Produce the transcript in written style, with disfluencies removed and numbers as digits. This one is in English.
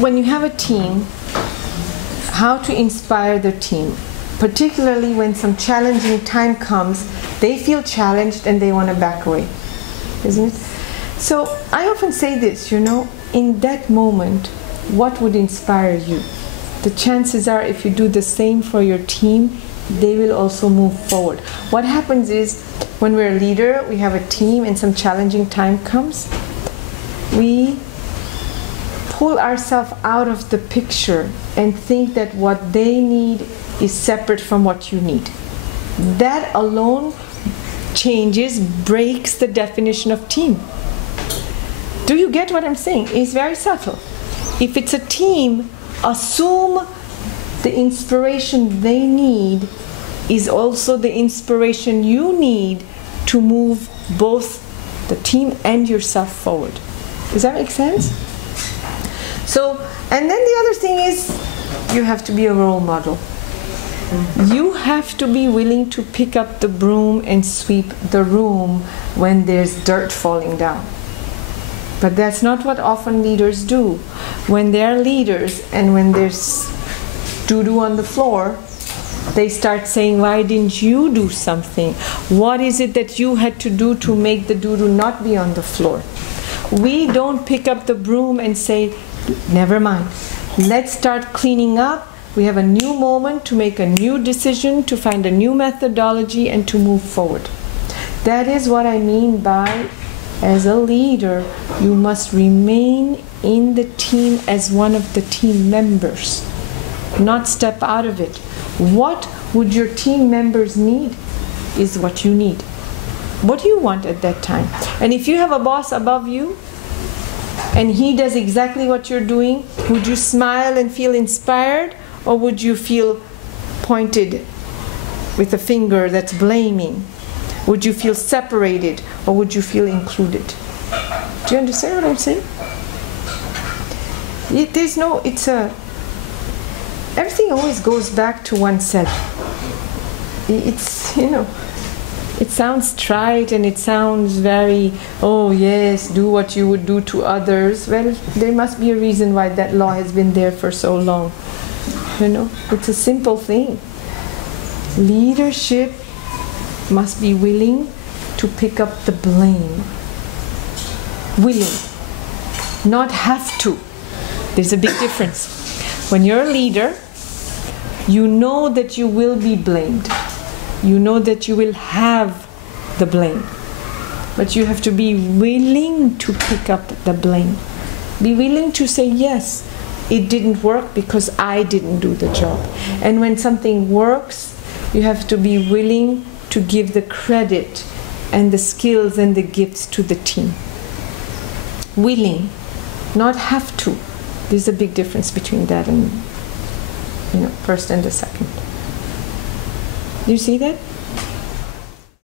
When you have a team, how to inspire the team, particularly when some challenging time comes, they feel challenged and they want to back away, isn't it? So I often say this, in that moment, what would inspire you? The chances are if you do the same for your team, they will also move forward. What happens is, when we're a leader, we have a team and some challenging time comes, we pull ourselves out of the picture and think that what they need is separate from what you need. That alone breaks the definition of team. Do you get what I'm saying? It's very subtle. If it's a team, assume the inspiration they need is also the inspiration you need to move both the team and yourself forward. Does that make sense? So, and then the other thing is, you have to be a role model. You have to be willing to pick up the broom and sweep the room when there's dirt falling down. But that's not what often leaders do. When they're leaders and when there's doo-doo on the floor, they start saying, why didn't you do something? What is it that you had to do to make the doo-doo not be on the floor? We don't pick up the broom and say, never mind, let's start cleaning up. We have a new moment to make a new decision, to find a new methodology, and to move forward. That is what I mean by, as a leader, you must remain in the team as one of the team members, not step out of it. What would your team members need is what you need. What do you want at that time? And if you have a boss above you, and he does exactly what you're doing, would you smile and feel inspired, or would you feel pointed with a finger that's blaming? Would you feel separated, or would you feel included? Do you understand what I'm saying? Everything always goes back to oneself. It sounds trite and it sounds very, oh yes, do what you would do to others. Well, there must be a reason why that law has been there for so long. It's a simple thing. Leadership must be willing to pick up the blame. Willing, not have to. There's a big difference. When you're a leader, you know that you will be blamed. You know that you will have the blame. But you have to be willing to pick up the blame. Be willing to say, yes, it didn't work because I didn't do the job. And when something works, you have to be willing to give the credit and the skills and the gifts to the team. Willing, not have to. There's a big difference between that and, first and the second. Do you see that?